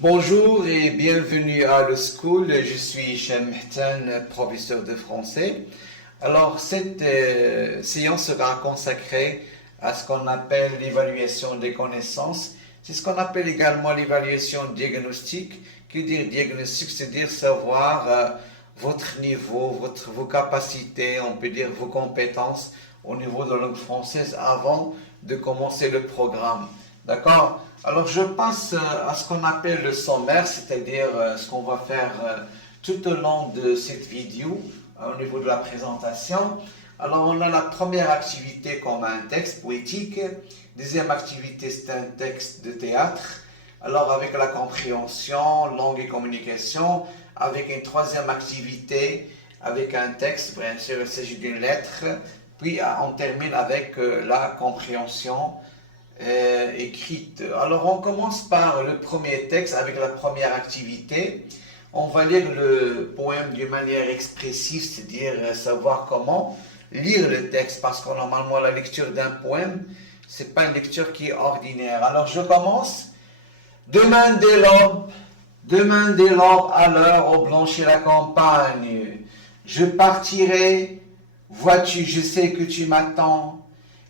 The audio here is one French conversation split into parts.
Bonjour et bienvenue à le School. Je suis Hichem Mehtan, professeur de français. Alors, cette séance sera consacrée à ce qu'on appelle l'évaluation des connaissances. C'est ce qu'on appelle également l'évaluation diagnostique. Qui veut dire diagnostic, c'est dire savoir votre niveau, vos capacités, on peut dire vos compétences au niveau de la langue française avant de commencer le programme. D'accord? Alors je passe à ce qu'on appelle le sommaire, c'est-à-dire ce qu'on va faire tout au long de cette vidéo au niveau de la présentation. Alors on a la première activité comme un texte poétique, deuxième activité c'est un texte de théâtre, alors avec la compréhension, langue et communication, avec une troisième activité, avec un texte, bien sûr il s'agit d'une lettre, puis on termine avec la compréhension écrite. Alors on commence par le premier texte avec la première activité. On va lire le poème d'une manière expressive, c'est-à-dire savoir comment lire le texte, parce que normalement la lecture d'un poème, c'est pas une lecture qui est ordinaire. Alors je commence. Demain dès l'aube à l'heure au blanchir la campagne, je partirai, vois-tu, je sais que tu m'attends.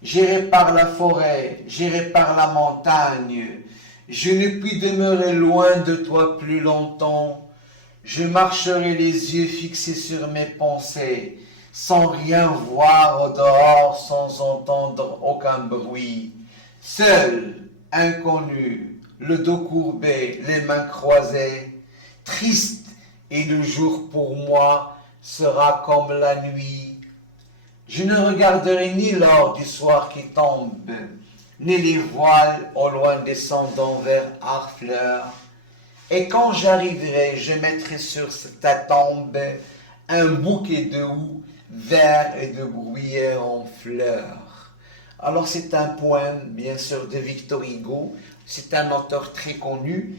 J'irai par la forêt, j'irai par la montagne, je ne puis demeurer loin de toi plus longtemps. Je marcherai les yeux fixés sur mes pensées, sans rien voir au dehors, sans entendre aucun bruit. Seul, inconnu, le dos courbé, les mains croisées, triste, et le jour pour moi sera comme la nuit. Je ne regarderai ni l'or du soir qui tombe, ni les voiles au loin descendant vers Harfleur. Et quand j'arriverai, je mettrai sur ta tombe un bouquet de houx, vert et de bruyère en fleurs. Alors c'est un poème, bien sûr, de Victor Hugo. C'est un auteur très connu.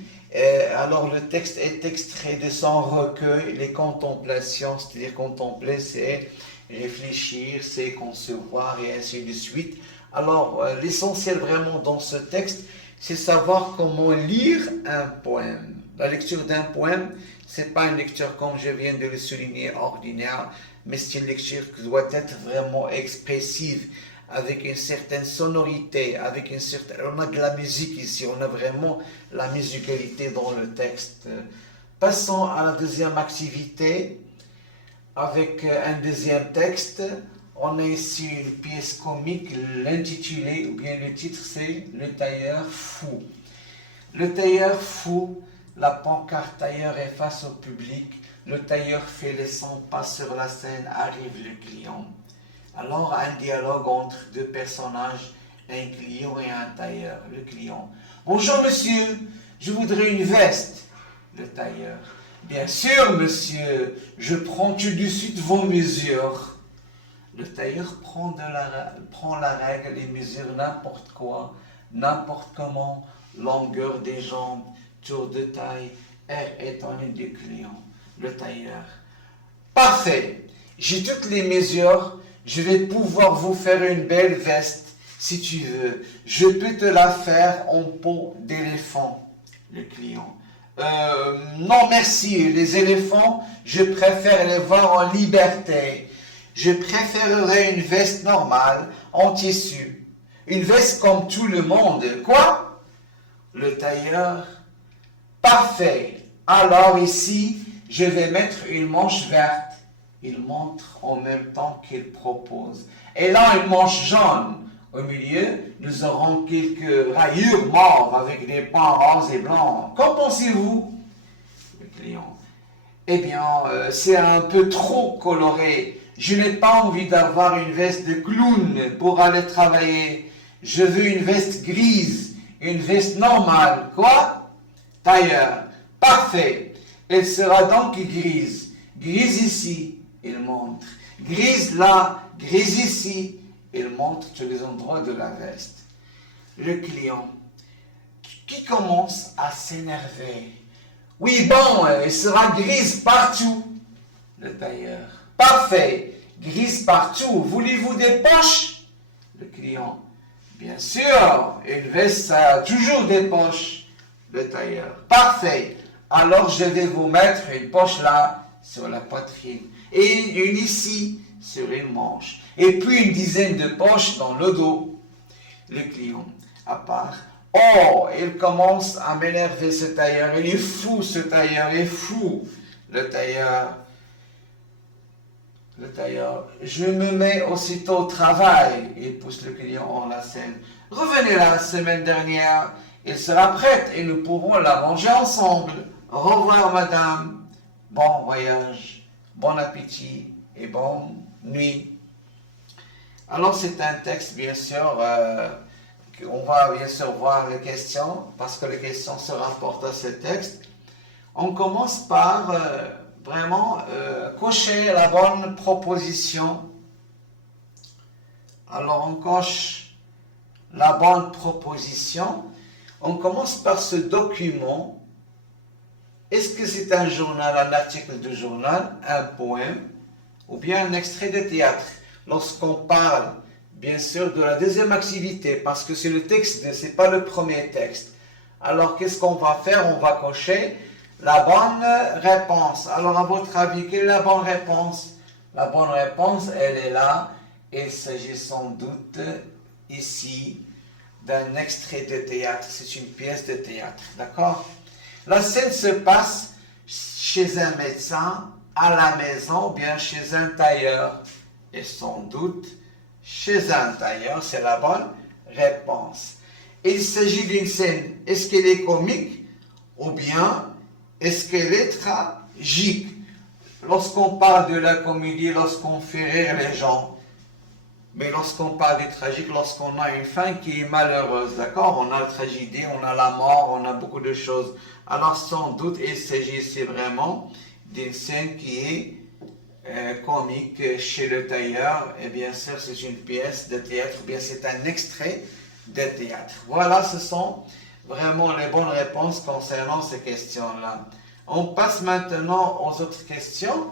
Alors le texte est extrait de son recueil, Les Contemplations, c'est-à-dire contempler, c'est réfléchir, c'est concevoir et ainsi de suite. Alors, l'essentiel vraiment dans ce texte, c'est savoir comment lire un poème. La lecture d'un poème, c'est pas une lecture, comme je viens de le souligner, ordinaire, mais c'est une lecture qui doit être vraiment expressive, avec une certaine sonorité, avec une certaine... On a de la musique ici, on a vraiment la musicalité dans le texte. Passons à la deuxième activité. Avec un deuxième texte, on a ici une pièce comique, l'intitulé, ou bien le titre c'est Le tailleur fou. Le tailleur fou, la pancarte tailleur est face au public, le tailleur fait les 100 pas sur la scène, arrive le client. Alors un dialogue entre deux personnages, un client et un tailleur. Le client. Bonjour monsieur, je voudrais une veste. Le tailleur. Bien sûr, monsieur, je prends tout de suite vos mesures. Le tailleur prend la règle et mesure n'importe quoi, n'importe comment, longueur des jambes, tour de taille, air étonné du client. Le tailleur. Parfait, j'ai toutes les mesures, je vais pouvoir vous faire une belle veste, si tu veux. Je peux te la faire en peau d'éléphant. Le client. Non merci, les éléphants, je préfère les voir en liberté. Je préférerais une veste normale, en tissu. Une veste comme tout le monde. Quoi? Le tailleur. Parfait. Alors ici, je vais mettre une manche verte. Il montre en même temps qu'il propose. Et là, une manche jaune. Au milieu, nous aurons quelques rayures mauves avec des pans roses et blancs. Qu'en pensez-vous? Le client. Eh bien, c'est un peu trop coloré. Je n'ai pas envie d'avoir une veste de clown pour aller travailler. Je veux une veste grise, une veste normale. Quoi? Tailleur. Parfait. Elle sera donc grise. Grise ici, il montre. Grise là, grise ici. Il montre tous les endroits de la veste. Le client, qui commence à s'énerver. Oui, bon, elle sera grise partout. Le tailleur, parfait, grise partout. Voulez-vous des poches? Le client, bien sûr, une veste a toujours des poches. le tailleur. Parfait. Alors je vais vous mettre une poche là sur la poitrine et une ici sur une manche et puis une dizaine de poches dans le dos. Le client à part. Oh, il commence à m'énerver ce tailleur. Il est fou, ce tailleur est fou. Le tailleur, je me mets aussitôt au travail. Il pousse le client en la scène. Revenez la semaine dernière. Il sera prête et nous pourrons la manger ensemble. Au revoir, madame. Bon voyage, bon appétit et bonne nuit. Alors, c'est un texte, bien sûr, on va bien sûr voir les questions, parce que les questions se rapportent à ce texte. On commence par vraiment cocher la bonne proposition. Alors, on coche la bonne proposition. On commence par ce document. Est-ce que c'est un journal, un article de journal, un poème, ou bien un extrait de théâtre? Lorsqu'on parle, bien sûr, de la deuxième activité, parce que c'est le texte, ce n'est pas le premier texte. Alors, qu'est-ce qu'on va faire? On va cocher la bonne réponse. Alors, à votre avis, quelle est la bonne réponse? La bonne réponse, elle est là. Il s'agit sans doute, ici, d'un extrait de théâtre. C'est une pièce de théâtre, d'accord? La scène se passe chez un médecin, à la maison, ou bien chez un tailleur. Et sans doute, chez un tailleur, c'est la bonne réponse. Il s'agit d'une scène, est-ce qu'elle est comique ou bien est-ce qu'elle est tragique? Lorsqu'on parle de la comédie, lorsqu'on fait rire les gens, mais lorsqu'on parle du tragique, lorsqu'on a une fin qui est malheureuse, d'accord? On a la tragédie, on a la mort, on a beaucoup de choses. Alors sans doute, il s'agit ici vraiment d'une scène qui est comique chez le tailleur, et bien sûr c'est une pièce de théâtre, ou bien c'est un extrait de théâtre. Voilà, ce sont vraiment les bonnes réponses concernant ces questions-là. On passe maintenant aux autres questions.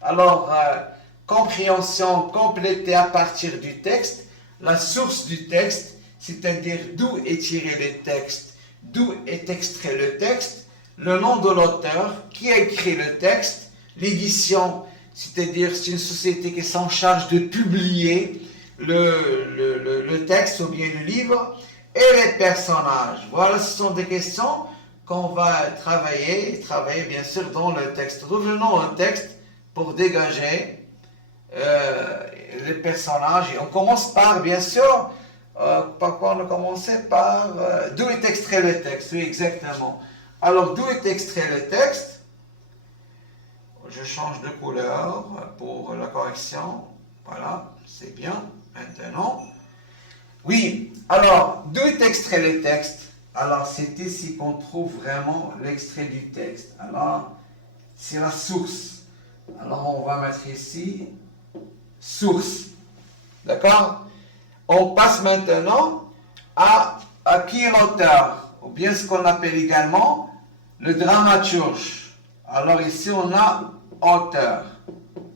Alors, compréhension complétée à partir du texte, la source du texte, c'est-à-dire d'où est tiré le texte, d'où est extrait le texte, le nom de l'auteur, qui a écrit le texte, l'édition, c'est-à-dire c'est une société qui s'en charge de publier le texte ou bien le livre, et les personnages. Voilà, ce sont des questions qu'on va travailler bien sûr dans le texte. Revenons au texte pour dégager les personnages. Et on commence par, bien sûr, par quoi on a commencé? Par d'où est extrait le texte. Oui, exactement. Alors, d'où est extrait le texte? Je change de couleur pour la correction. Voilà, c'est bien. Maintenant. Oui, alors, d'où est extrait le texte? Alors, c'est ici qu'on trouve vraiment l'extrait du texte. Alors, c'est la source. Alors, on va mettre ici source. D'accord? On passe maintenant à qui est l'auteur, ou bien ce qu'on appelle également le dramaturge. Alors, ici, on a auteur.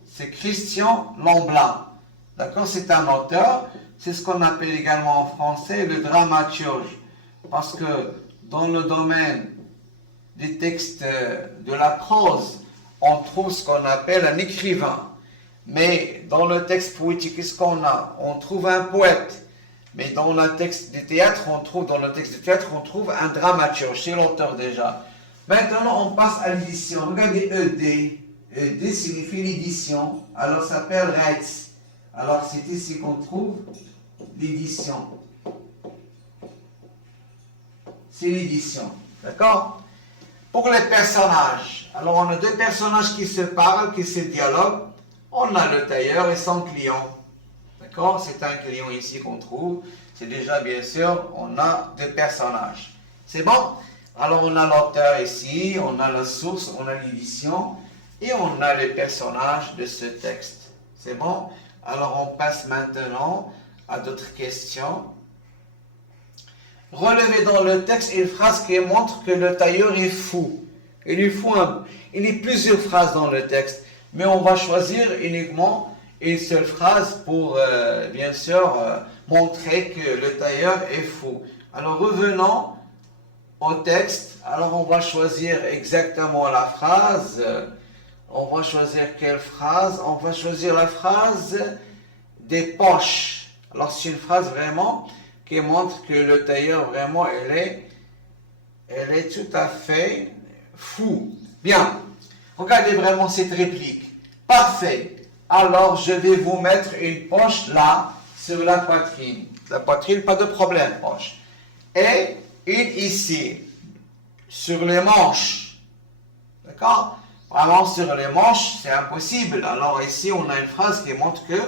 C'est Christian Lemblin. D'accord? C'est un auteur. C'est ce qu'on appelle également en français le dramaturge. Parce que dans le domaine des textes de la prose, on trouve ce qu'on appelle un écrivain. Mais dans le texte poétique, qu'est-ce qu'on a? On trouve un poète. Mais dans le texte du théâtre, on trouve un dramaturge. C'est l'auteur déjà. Maintenant, on passe à l'édition. Regardez ED. ED signifie l'édition. Alors, ça s'appelle Reitz. Alors, c'est ici qu'on trouve l'édition. C'est l'édition. D'accord? Pour les personnages. Alors, on a deux personnages qui se parlent, qui se dialoguent. On a le tailleur et son client. D'accord? C'est un client ici qu'on trouve. C'est déjà, bien sûr, on a deux personnages. C'est bon? Alors, on a l'auteur ici, on a la source, on a l'édition et on a les personnages de ce texte. C'est bon? Alors, on passe maintenant à d'autres questions. Relevez dans le texte une phrase qui montre que le tailleur est fou. Il y a plusieurs phrases dans le texte, mais on va choisir uniquement une seule phrase pour, bien sûr, montrer que le tailleur est fou. Alors, revenons au texte. Alors on va choisir exactement la phrase. On va choisir quelle phrase? On va choisir la phrase des poches. Alors c'est une phrase vraiment qui montre que le tailleur vraiment elle est tout à fait fou. Bien, regardez vraiment cette réplique. Parfait. Alors je vais vous mettre une poche là sur la poitrine. La poitrine, pas de problème, poche. Et une ici, sur les manches. D'accord? Vraiment sur les manches, c'est impossible. Alors ici, on a une phrase qui montre que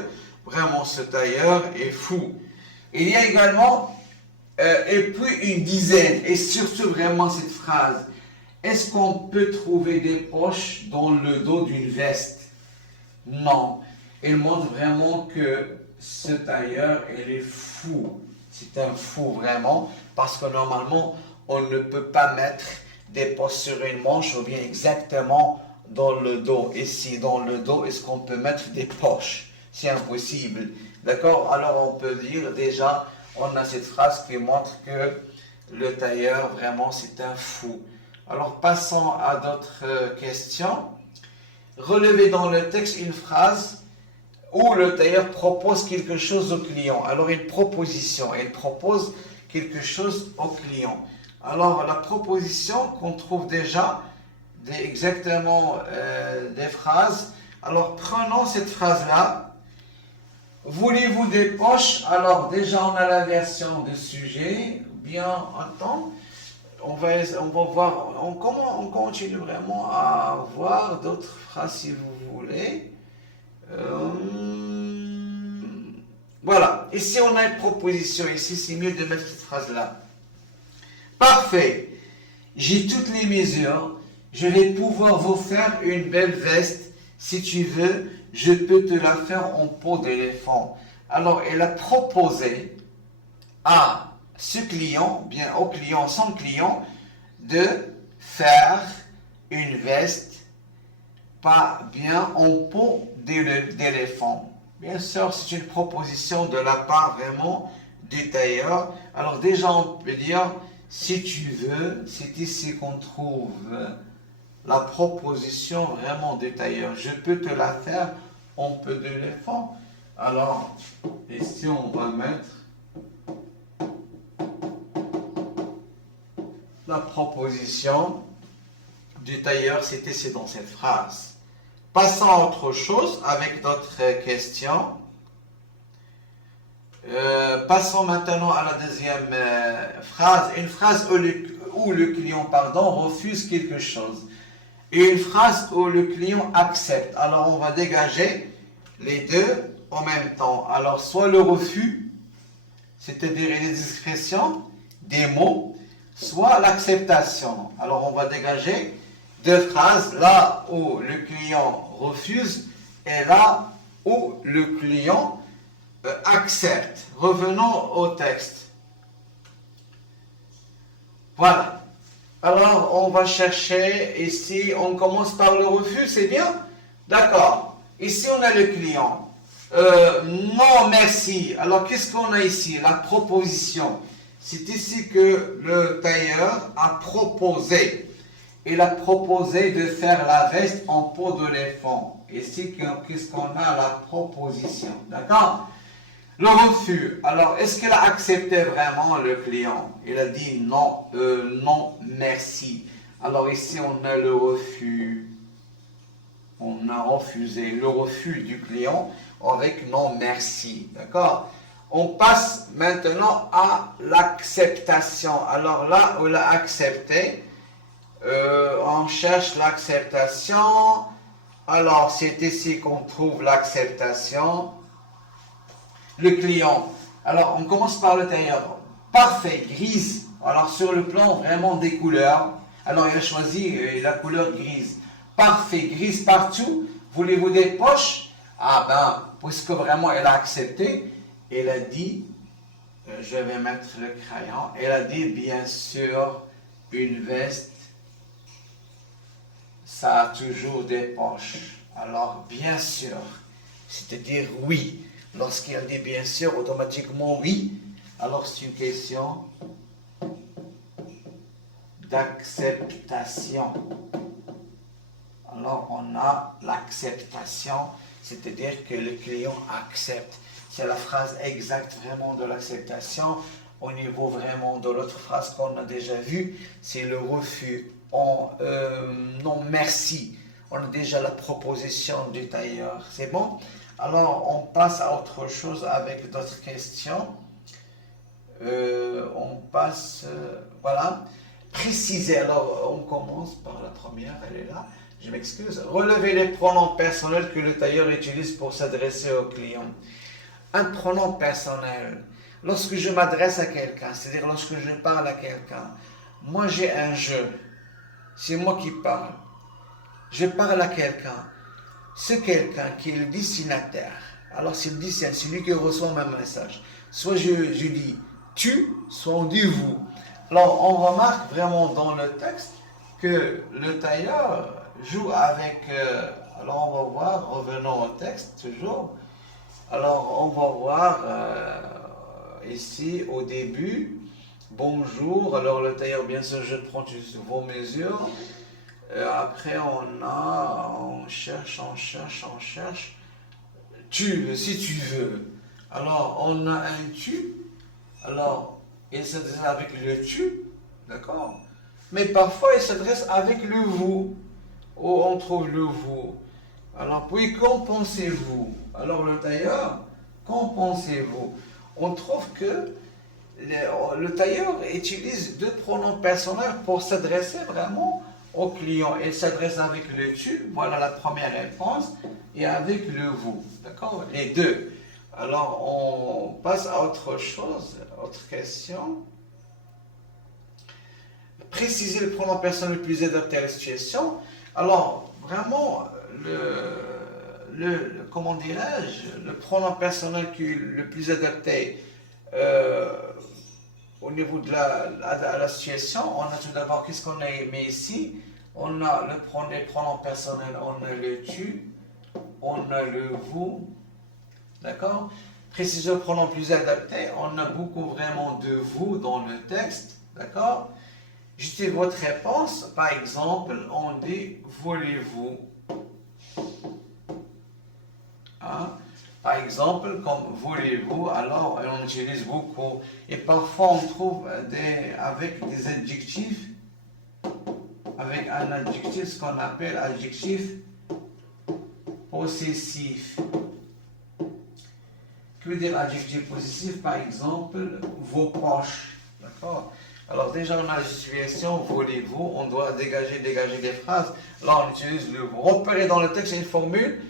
vraiment ce tailleur est fou. Il y a également, et puis une dizaine, et surtout vraiment cette phrase. Est-ce qu'on peut trouver des poches dans le dos d'une veste? Non. Il montre vraiment que ce tailleur, il est fou. C'est un fou vraiment, parce que normalement, on ne peut pas mettre des poches sur une manche ou bien exactement dans le dos. Ici, dans le dos, est-ce qu'on peut mettre des poches? C'est impossible. D'accord? Alors, on peut dire déjà, on a cette phrase qui montre que le tailleur, vraiment, c'est un fou. Alors, passons à d'autres questions. Relevez dans le texte une phrase où le tailleur propose quelque chose au client. Alors, une proposition. Il propose quelque chose au client. Alors, la proposition qu'on trouve déjà exactement des phrases. Alors, prenons cette phrase-là. Voulez-vous des poches? Alors, déjà, on a la version de sujet. Bien, attends. On va voir. On continue vraiment à voir d'autres phrases si vous voulez. Voilà. Ici, on a une proposition. Ici, c'est mieux de mettre cette phrase-là. Parfait. J'ai toutes les mesures. Je vais pouvoir vous faire une belle veste. Si tu veux, je peux te la faire en peau d'éléphant. Alors, elle a proposé à ce client, bien au client, son client, de faire une veste pas bien en peau d'éléphant. Bien sûr, c'est une proposition de la part vraiment du tailleur. Alors déjà, on peut dire, si tu veux, c'est ici qu'on trouve la proposition vraiment du tailleur. Je peux te la faire en peau d'éléphant. Alors, ici, on va mettre la proposition du tailleur, c'est dans cette phrase. Passons à autre chose avec d'autres questions. Passons maintenant à la deuxième phrase. Une phrase où le client refuse quelque chose. Et une phrase où le client accepte. Alors on va dégager les deux en même temps. Alors soit le refus, c'est-à-dire les expressions, des mots, soit l'acceptation. Alors on va dégager deux phrases, là où le client refuse et là où le client accepte. Revenons au texte. Voilà. Alors on va chercher ici, on commence par le refus, c'est bien? D'accord. Ici on a le client. Non merci. Alors qu'est-ce qu'on a ici? La proposition. C'est ici que le tailleur a proposé. Il a proposé de faire la veste en peau d'éléphant. Ici, qu'est-ce qu'on a? La proposition. D'accord? Le refus. Alors, est-ce qu'il a accepté vraiment le client? Il a dit non, non, merci. Alors ici, on a le refus. On a refusé le refus du client avec non, merci. D'accord? On passe maintenant à l'acceptation. Alors là, on l'a accepté. On cherche l'acceptation. Alors, c'est ici qu'on trouve l'acceptation. Le client. Alors, on commence par le tailleur. Parfait, grise. Alors, sur le plan vraiment des couleurs. Alors, il a choisi la couleur grise. Parfait, grise partout. Voulez-vous des poches? Ah ben, puisque vraiment elle a accepté, elle a dit, je vais mettre le crayon, elle a dit, bien sûr, une veste, ça a toujours des poches. Alors, bien sûr, c'est-à-dire oui. Lorsqu'il dit bien sûr, automatiquement oui. Alors, c'est une question d'acceptation. Alors, on a l'acceptation, c'est-à-dire que le client accepte. C'est la phrase exacte vraiment de l'acceptation. Au niveau vraiment de l'autre phrase qu'on a déjà vue, c'est le refus. Non, merci. On a déjà la proposition du tailleur. C'est bon? Alors, on passe à autre chose avec d'autres questions. On passe, voilà. Préciser. Alors, on commence par la première, elle est là. Je m'excuse. Relever les pronoms personnels que le tailleur utilise pour s'adresser au client. Un pronom personnel. Lorsque je m'adresse à quelqu'un, c'est-à-dire lorsque je parle à quelqu'un, moi j'ai un jeu. C'est moi qui parle. Je parle à quelqu'un. C'est quelqu'un qui est le destinataire. Alors c'est le destinataire, c'est lui qui reçoit mon message. Soit je dis tu, soit on dit vous. Alors on remarque vraiment dans le texte que le tailleur joue avec... alors on va voir, revenons au texte toujours. Alors on va voir ici au début, bonjour. Alors le tailleur, bien sûr, je prends vos mesures. Après on cherche. Tu, si tu veux. Alors on a un tu. Alors il s'adresse avec le tu, d'accord? Mais parfois il s'adresse avec le vous. Oh, on trouve le vous. Alors puis qu'en pensez-vous? Alors le tailleur, qu'en pensez-vous? On trouve que le tailleur utilise deux pronoms personnels pour s'adresser vraiment au client. Il s'adresse avec le tu, voilà la première réponse, et avec le vous. D'accord? Les deux. Alors on passe à autre chose, autre question. Préciser le pronom personnel le plus adapté à la situation. Alors vraiment, comment dirais-je, le pronom personnel qui est le plus adapté au niveau de la situation, on a tout d'abord, qu'est-ce qu'on a aimé ici? On a les pronoms personnels, on a le tu, on a le vous, d'accord? Préciser le pronom plus adapté, on a beaucoup vraiment de vous dans le texte, d'accord? Juste votre réponse, par exemple, on dit voulez-vous. Hein? Par exemple, comme voulez-vous, alors on utilise beaucoup. Et parfois on trouve avec des adjectifs, avec un adjectif, ce qu'on appelle adjectif possessif. Que veut dire adjectif possessif? Par exemple, vos poches. D'accord? Alors déjà on a la situation, voulez-vous, on doit dégager des phrases. Là on utilise le vous. Repérez dans le texte une formule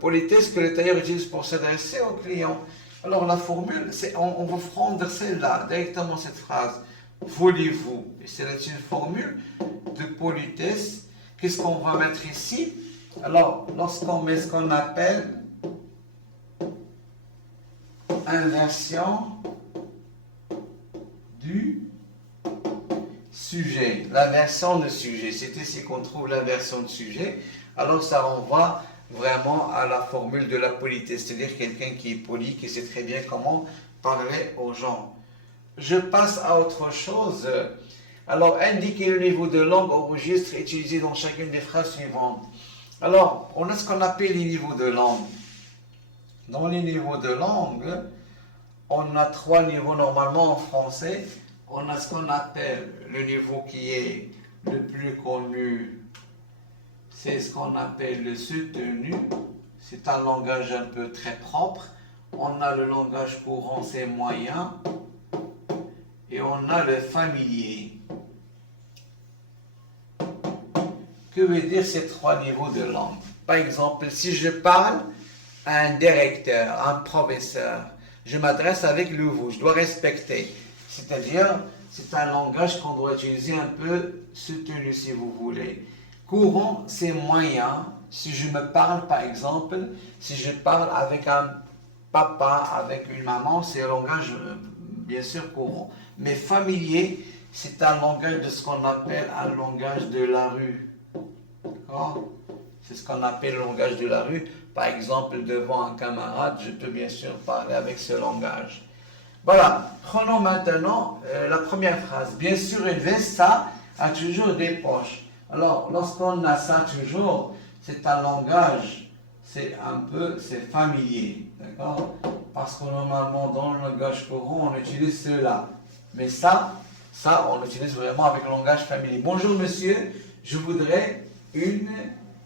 politesse que le tailleur utilise pour s'adresser au client. Alors la formule, on va prendre celle-là, directement cette phrase. Voulez-vous? C'est une formule de politesse. Qu'est-ce qu'on va mettre ici? Alors lorsqu'on met ce qu'on appelle inversion du sujet, l'inversion de sujet, c'est ici qu'on trouve l'inversion de sujet. Alors ça renvoie vraiment à la formule de la politesse, c'est-à-dire quelqu'un qui est poli, qui sait très bien comment parler aux gens. Je passe à autre chose. Alors indiquer le niveau de langue au registre utilisé dans chacune des phrases suivantes. Alors on a ce qu'on appelle les niveaux de langue. Dans les niveaux de langue, on a trois niveaux normalement en français. On a ce qu'on appelle le niveau qui est le plus connu, c'est ce qu'on appelle le soutenu. C'est un langage un peu très propre. On a le langage courant, c'est moyen. Et on a le familier. Que veut dire ces trois niveaux de langue? Par exemple, si je parle à un directeur, un professeur, je m'adresse avec le vous, je dois respecter. C'est-à-dire, c'est un langage qu'on doit utiliser un peu soutenu, si vous voulez. Courant, c'est moyen. Si je me parle, par exemple, si je parle avec un papa, avec une maman, c'est un langage, bien sûr, courant. Mais familier, c'est un langage de ce qu'on appelle un langage de la rue. D'accord? C'est ce qu'on appelle le langage de la rue. Par exemple, devant un camarade, je peux bien sûr parler avec ce langage. Voilà, prenons maintenant la première phrase. Bien sûr, une veste, a toujours des poches. Alors, lorsqu'on a ça toujours, c'est un langage, c'est familier, d'accord? Parce que normalement, dans le langage courant, on utilise cela. Mais ça, on l'utilise vraiment avec le langage familier. Bonjour monsieur, je voudrais une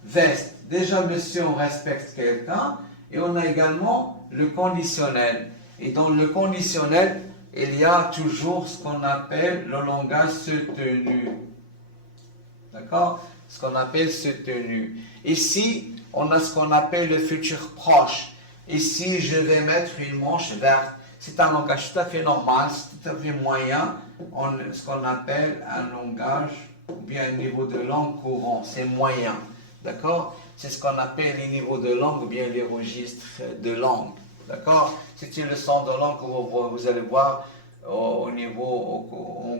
veste. Déjà, monsieur, on respecte quelqu'un. Et on a également le conditionnel. Et dans le conditionnel, il y a toujours ce qu'on appelle le langage soutenu. D'accord? Ce qu'on appelle soutenu. Ici, on a ce qu'on appelle le futur proche. Ici, je vais mettre une manche verte. C'est un langage tout à fait normal, c'est tout à fait moyen. Ce qu'on appelle un langage ou bien un niveau de langue courant. C'est moyen. D'accord? C'est ce qu'on appelle les niveaux de langue ou bien les registres de langue. D'accord? C'est une leçon de langue que vous allez voir au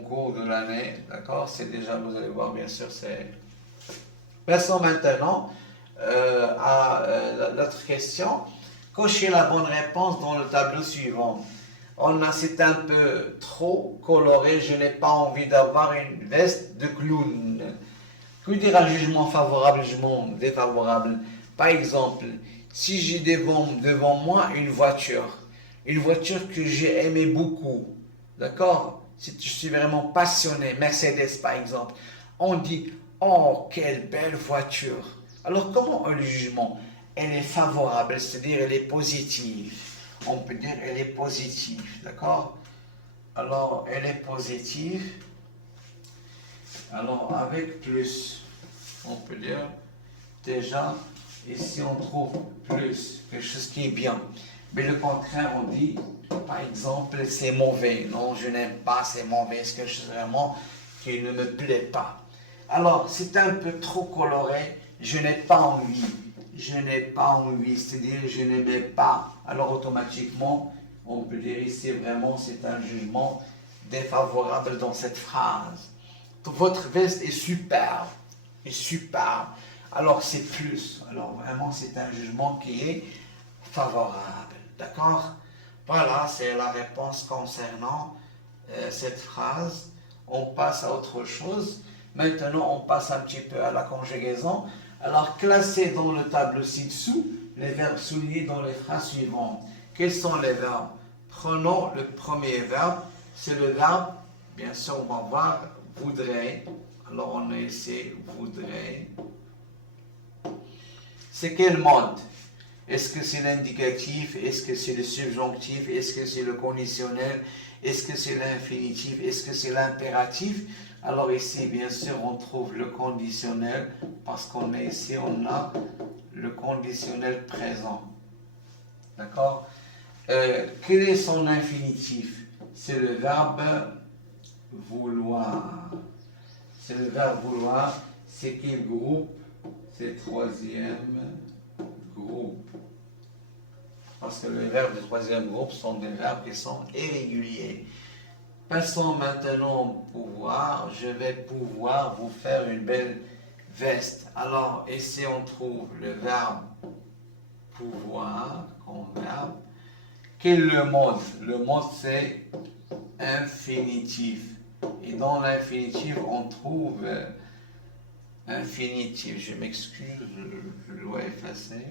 cours de l'année. D'accord? C'est déjà, vous allez voir, bien sûr, c'est... Passons maintenant à l'autre question. Cochez la bonne réponse dans le tableau suivant. C'est un peu trop coloré, je n'ai pas envie d'avoir une veste de clown. Que dire un jugement favorable, jugement défavorable? Par exemple, si j'ai devant moi une voiture que j'ai aimé beaucoup, d'accord? Si je suis vraiment passionné, Mercedes par exemple, on dit, oh, quelle belle voiture. Alors comment le jugement? Elle est favorable, c'est-à-dire elle est positive. On peut dire elle est positive, d'accord? Alors, elle est positive. Alors, avec plus, on peut dire, déjà, ici on trouve plus, quelque chose qui est bien. Mais le contraire, on dit, par exemple, c'est mauvais. Non, je n'aime pas, c'est mauvais. C'est quelque chose vraiment qui ne me plaît pas. Alors, c'est un peu trop coloré, je n'ai pas envie. Je n'ai pas envie, c'est-à-dire je n'aimais pas. Alors, automatiquement, on peut dire ici vraiment, c'est un jugement défavorable dans cette phrase. Votre veste est superbe, Alors c'est plus. Alors vraiment c'est un jugement qui est favorable. D'accord? Voilà, c'est la réponse concernant cette phrase. On passe à autre chose. Maintenant, on passe un petit peu à la conjugaison. Alors, classez dans le tableau ci-dessous les verbes soulignés dans les phrases suivantes. Quels sont les verbes? Prenons le premier verbe. C'est le verbe, bien sûr, on va voir, voudrait. Alors, on a ici voudrait. C'est quel mode? Est-ce que c'est l'indicatif? Est-ce que c'est le subjonctif? Est-ce que c'est le conditionnel? Est-ce que c'est l'infinitif? Est-ce que c'est l'impératif? Alors ici, bien sûr, on trouve le conditionnel parce qu'on est ici, on a le conditionnel présent. D'accord? Quel est son infinitif? C'est le verbe vouloir. C'est le verbe vouloir. C'est quel groupe? C'est le troisième groupe. Parce que les verbes du troisième groupe sont des verbes qui sont irréguliers. Passons maintenant au pouvoir. Je vais pouvoir vous faire une belle veste. Alors, ici, on trouve le verbe pouvoir comme verbe. Quel est le mode? Le mode, c'est infinitif. Et dans l'infinitif, on trouve infinitif. Je m'excuse, je dois effacer.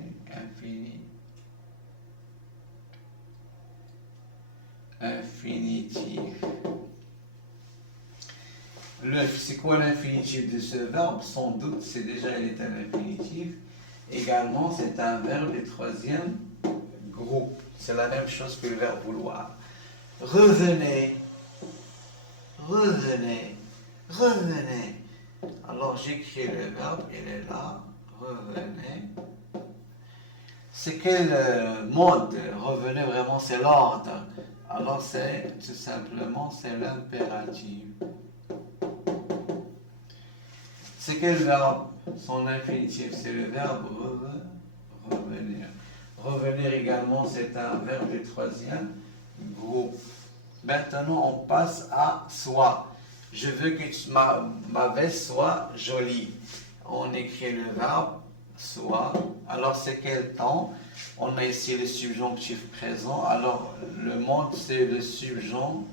Infinitif. C'est quoi l'infinitif de ce verbe? Sans doute, c'est déjà il est un infinitif. Également, c'est un verbe du troisième groupe. C'est la même chose que le verbe vouloir. Revenez, revenez, revenez. Alors, j'écris le verbe, il est là. Revenez. C'est quel mode? Revenez vraiment, c'est l'ordre. Alors, c'est tout simplement, c'est l'impératif. C'est quel verbe? Son infinitif, c'est le verbe revenir. Revenir également, c'est un verbe du troisième groupe. Maintenant, on passe à soit. Je veux que ma veste soit jolie. On écrit le verbe soit. Alors, c'est quel temps? On a ici le subjonctif présent. Alors, le mode, c'est le subjonctif.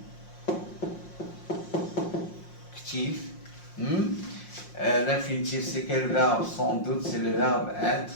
Hmm? L'infinitif, c'est quel verbe? Sans doute, c'est le verbe être.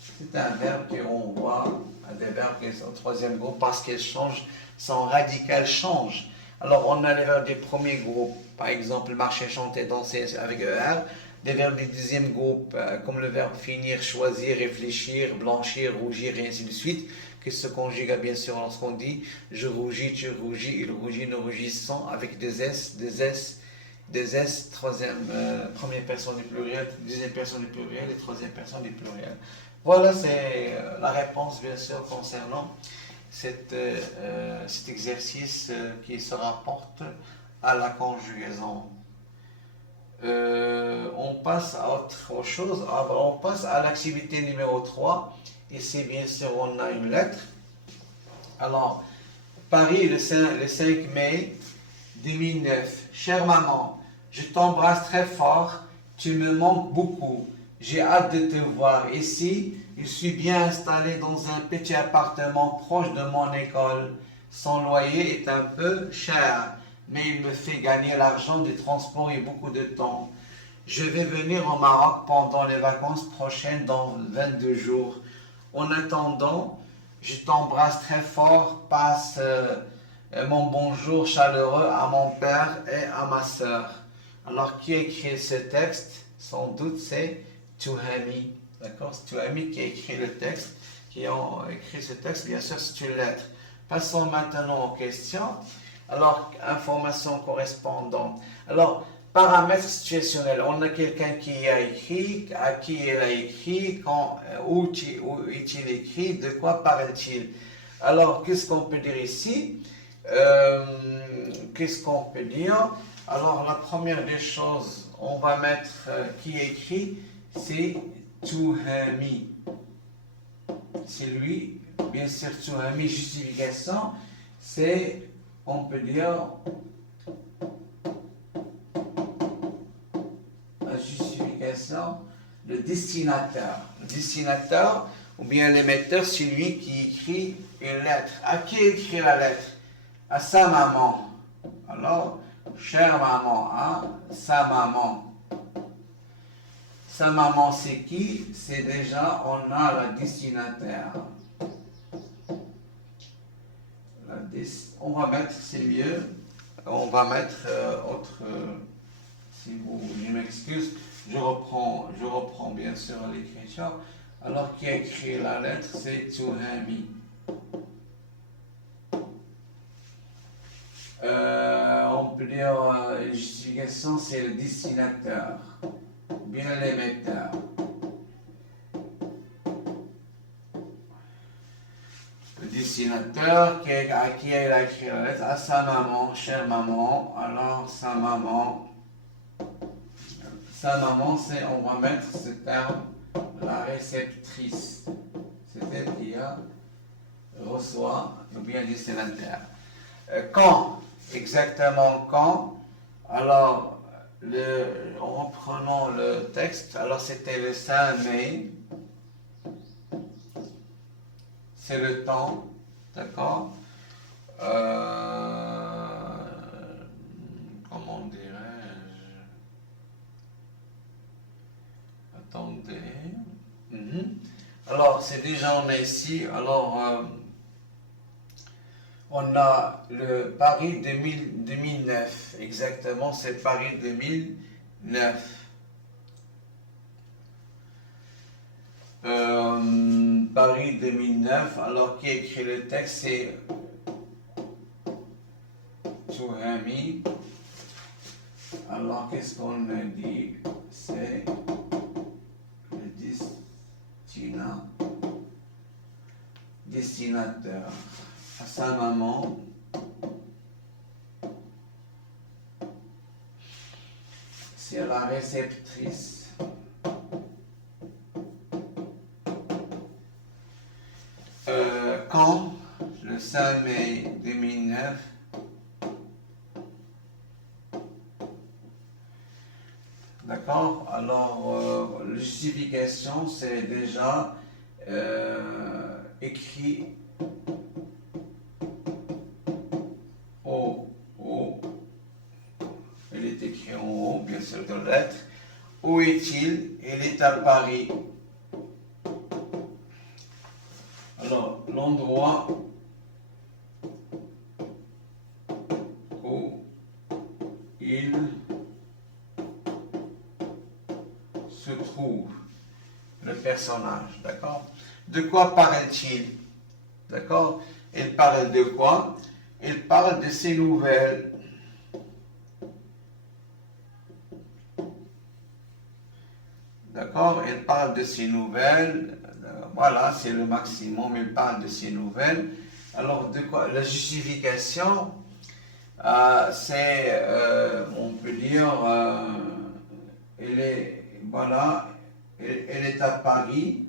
C'est un verbe qui renvoie à des verbes qui sont au troisième groupe parce qu'ils changent, son radical change. Alors, on a les verbes du premier groupe, par exemple, marcher, chanter, danser avec ER. Des verbes du deuxième groupe, comme le verbe finir, choisir, réfléchir, blanchir, rougir, et ainsi de suite, qui se conjugue bien sûr lorsqu'on dit je rougis, tu rougis, il rougit, nous rougissons, avec des S, première personne du pluriel, deuxième personne du pluriel et troisième personne du pluriel. Voilà, c'est la réponse, bien sûr, concernant cet exercice qui se rapporte à la conjugaison. On passe à autre chose. On passe à l'activité numéro 3. Ici, bien sûr, on a une lettre. Alors, Paris, le 5 mai 2009. Chère maman, je t'embrasse très fort. Tu me manques beaucoup. J'ai hâte de te voir. Ici, je suis bien installé dans un petit appartement proche de mon école. Son loyer est un peu cher, mais il me fait gagner l'argent du transport et beaucoup de temps. Je vais venir au Maroc pendant les vacances prochaines dans 22 jours. En attendant, je t'embrasse très fort. Passe mon bonjour chaleureux à mon père et à ma sœur. Alors, qui a écrit ce texte? Sans doute, c'est Touhami. D'accord? C'est Touhami qui a écrit le texte. Qui a écrit ce texte, bien sûr, c'est une lettre. Passons maintenant aux questions. Alors, information correspondante. Alors, paramètres situationnels. On a quelqu'un qui a écrit, à qui il a écrit, quand, où est-il écrit, de quoi parle-t-il? Alors, qu'est-ce qu'on peut dire ici? Qu'est-ce qu'on peut dire? Alors, la première des choses, on va mettre qui écrit, c'est Touhami. C'est lui, bien sûr, Touhami. Justification, c'est, on peut dire, la justification, le destinataire. Le destinataire, ou bien l'émetteur, c'est lui qui écrit une lettre. À qui écrit la lettre? À sa maman. Alors, chère maman, à sa maman. Sa maman, c'est qui? C'est déjà, on a la destinataire. On va mettre, c'est mieux, on va mettre autre, si vous, je m'excuse, je reprends bien sûr l'écriture. Alors, qui a écrit la lettre, c'est Touhami. On peut dire la justification, c'est le destinateur, bien l'émetteur. Le destinateur, à qui il a écrit la lettre? À sa maman, chère maman. Alors, sa maman, c'est, on va mettre ce terme, la réceptrice. C'est elle qui reçoit, ou bien destinataire. Quand? Exactement quand? Alors, en reprenant le texte, alors c'était le 5 mai, c'est le temps, d'accord? Comment dirais-je? Attendez. Alors, c'est déjà, on est ici, alors... on a le Paris 2009, exactement, c'est Paris 2009. Paris 2009, alors qui écrit le texte, c'est Touhami. Alors qu'est-ce qu'on a dit? C'est le destinateur. À sa maman. C'est la réceptrice. Quand? Le 5 mai 2009. D'accord? Alors, la justification, c'est déjà écrit est écrit en haut, bien sûr, de la lettre. Où est-il? Il est à Paris. Alors, l'endroit où il se trouve, le personnage, d'accord? De quoi parle-t-il? D'accord? Il parle de quoi? Il parle de ses nouvelles. D'accord? Il parle de ses nouvelles. Voilà, c'est le maximum. Il parle de ses nouvelles. Alors, de quoi? La justification, c'est, on peut dire, elle est, voilà, elle est à Paris.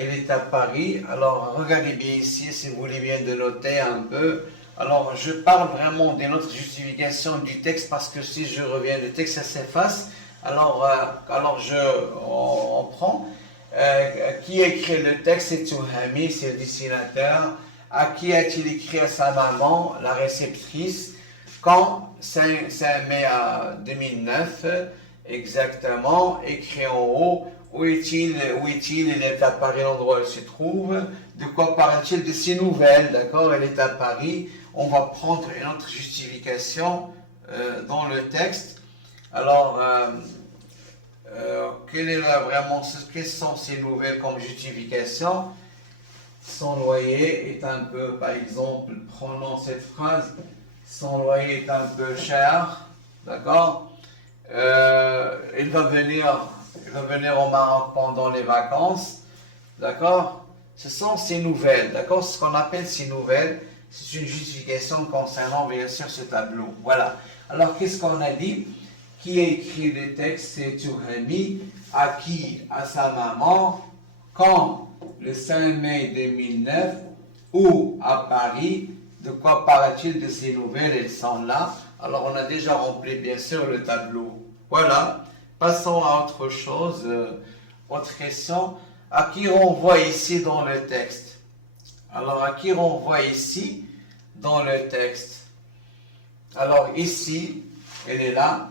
Elle est à Paris. Alors, regardez bien ici, si vous voulez bien de noter un peu. Alors, je parle vraiment de notre justification du texte parce que si je reviens, le texte ça s'efface. Alors, on prend. Qui écrit le texte? C'est Touhami, c'est le dessinateur. À qui a-t-il écrit? À sa maman, la réceptrice. Quand 5 mai 2009, exactement, écrit en haut. Où est-il? Il est à Paris, l'endroit où il se trouve. De quoi parle-t-il? De ses nouvelles, d'accord? Elle est à Paris. On va prendre une autre justification dans le texte. Alors, quelles sont ces nouvelles comme justification? Son loyer est un peu, par exemple, prenons cette phrase, son loyer est un peu cher, d'accord? Il va venir au Maroc pendant les vacances, d'accord? Ce sont ces nouvelles, d'accord? Ce qu'on appelle ces nouvelles, c'est une justification concernant bien sûr ce tableau. Voilà. Alors qu'est-ce qu'on a dit? Qui a écrit le texte? C'est Touhami. À qui? À sa maman. Quand? Le 5 mai 2009. Où? À Paris. De quoi parle-t-il de ces nouvelles? Elles sont là. Alors on a déjà rempli bien sûr le tableau. Voilà. Passons à autre chose, autre question. À qui renvoie ici dans le texte? Alors, à qui renvoie ici dans le texte? Alors, ici, elle est là.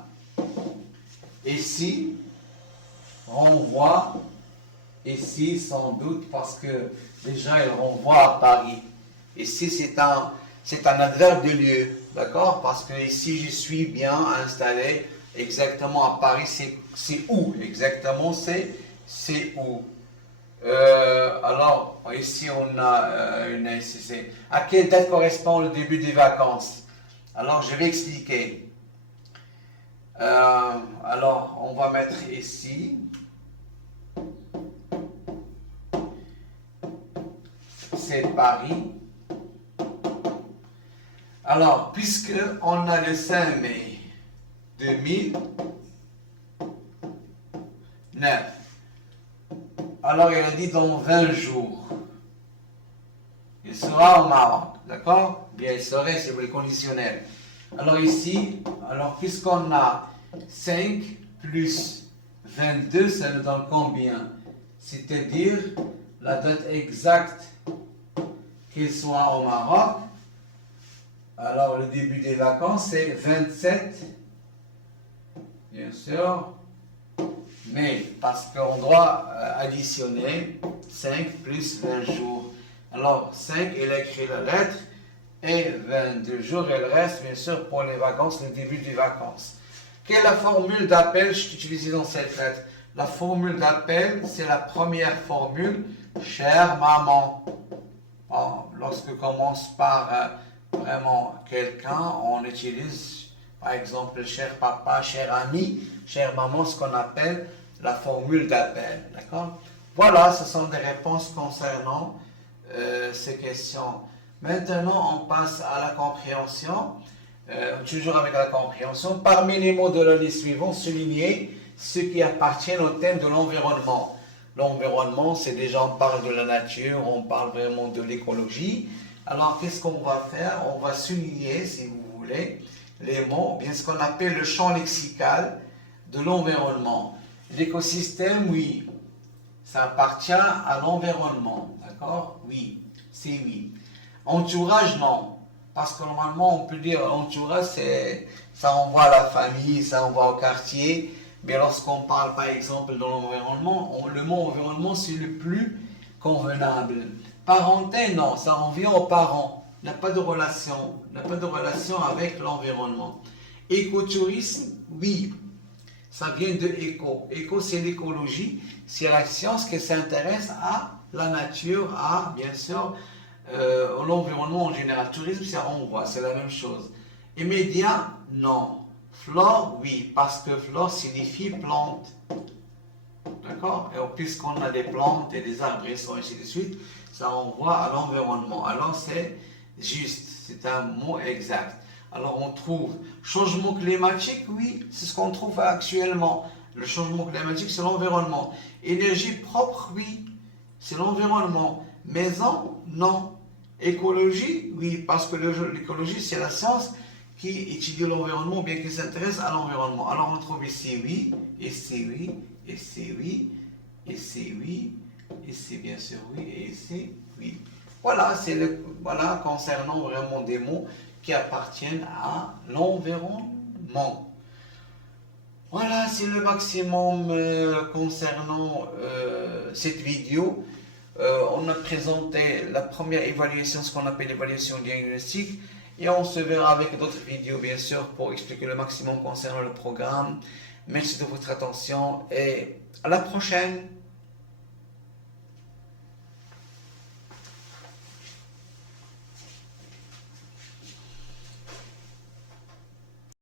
Ici, renvoie. Ici, sans doute, parce que déjà, elle renvoie à Paris. Ici, c'est un adverbe de lieu, d'accord? Parce que ici, je suis bien installé. Exactement à Paris, c'est où? Exactement, c'est où? Alors, ici, on a une ICC. À quelle date correspond le début des vacances? Alors, je vais expliquer. Alors, on va mettre ici. C'est Paris. Alors, puisque on a le 5 mai 2009, alors il a dit dans 20 jours, il sera au Maroc, d'accord? Bien, il serait, c'est le conditionnel. Alors ici, puisqu'on a 5 plus 22, ça nous donne combien? C'est-à-dire la date exacte qu'il soit au Maroc. Alors le début des vacances, c'est 27, bien sûr, mais parce qu'on doit additionner 5 plus 20 jours. Alors 5, il a écrit la lettre, et 22 jours, il reste bien sûr pour les vacances, le début des vacances. Quelle est la formule d'appel utilisée dans cette lettre? La formule d'appel, c'est la première formule, chère maman. Bon, lorsque commence par vraiment quelqu'un, on utilise par exemple cher papa, cher ami, chère maman, ce qu'on appelle la formule d'appel. D'accord? Voilà, ce sont des réponses concernant ces questions. Maintenant, on passe à la compréhension. Toujours avec la compréhension. Parmi les mots de la liste suivante, soulignez ceux qui appartiennent au thème de l'environnement. L'environnement, c'est déjà, on parle de la nature, on parle vraiment de l'écologie. Alors, qu'est-ce qu'on va faire? On va souligner, si vous voulez, les mots, bien ce qu'on appelle le champ lexical de l'environnement. L'écosystème, oui, ça appartient à l'environnement, d'accord? Oui, c'est oui. Entourage, non. Parce que normalement, on peut dire entourage, ça envoie à la famille, ça envoie au quartier. Mais lorsqu'on parle, par exemple, de l'environnement, le mot environnement, c'est le plus convenable. Parenté, non, ça revient aux parents. Il n'y a pas de relation. Il n'y a pas de relation avec l'environnement. Écotourisme, oui. Ça vient de éco. Éco, c'est l'écologie. C'est la science qui s'intéresse à la nature, à, bien sûr, l'environnement en général. Tourisme, ça renvoie, c'est la même chose. Immédiat, non. Flore, oui, parce que flore signifie plante. D'accord? Et puisqu'on a des plantes et des arbres et ainsi de suite, ça renvoie à l'environnement. Alors c'est juste, c'est un mot exact. Alors on trouve changement climatique, oui, c'est ce qu'on trouve actuellement. Le changement climatique, c'est l'environnement. Énergie propre, oui, c'est l'environnement. Maison, non. Écologie, oui, parce que l'écologie, c'est la science qui étudie l'environnement, bien qu'il s'intéresse à l'environnement. Alors on trouve ici oui, ici oui, ici oui, ici oui, ici bien sûr oui, et ici oui. Voilà, voilà concernant vraiment des mots qui appartiennent à l'environnement. Voilà, c'est le maximum concernant cette vidéo. On a présenté la première évaluation, ce qu'on appelle l'évaluation diagnostique, et on se verra avec d'autres vidéos, bien sûr, pour expliquer le maximum concernant le programme. Merci de votre attention et à la prochaine.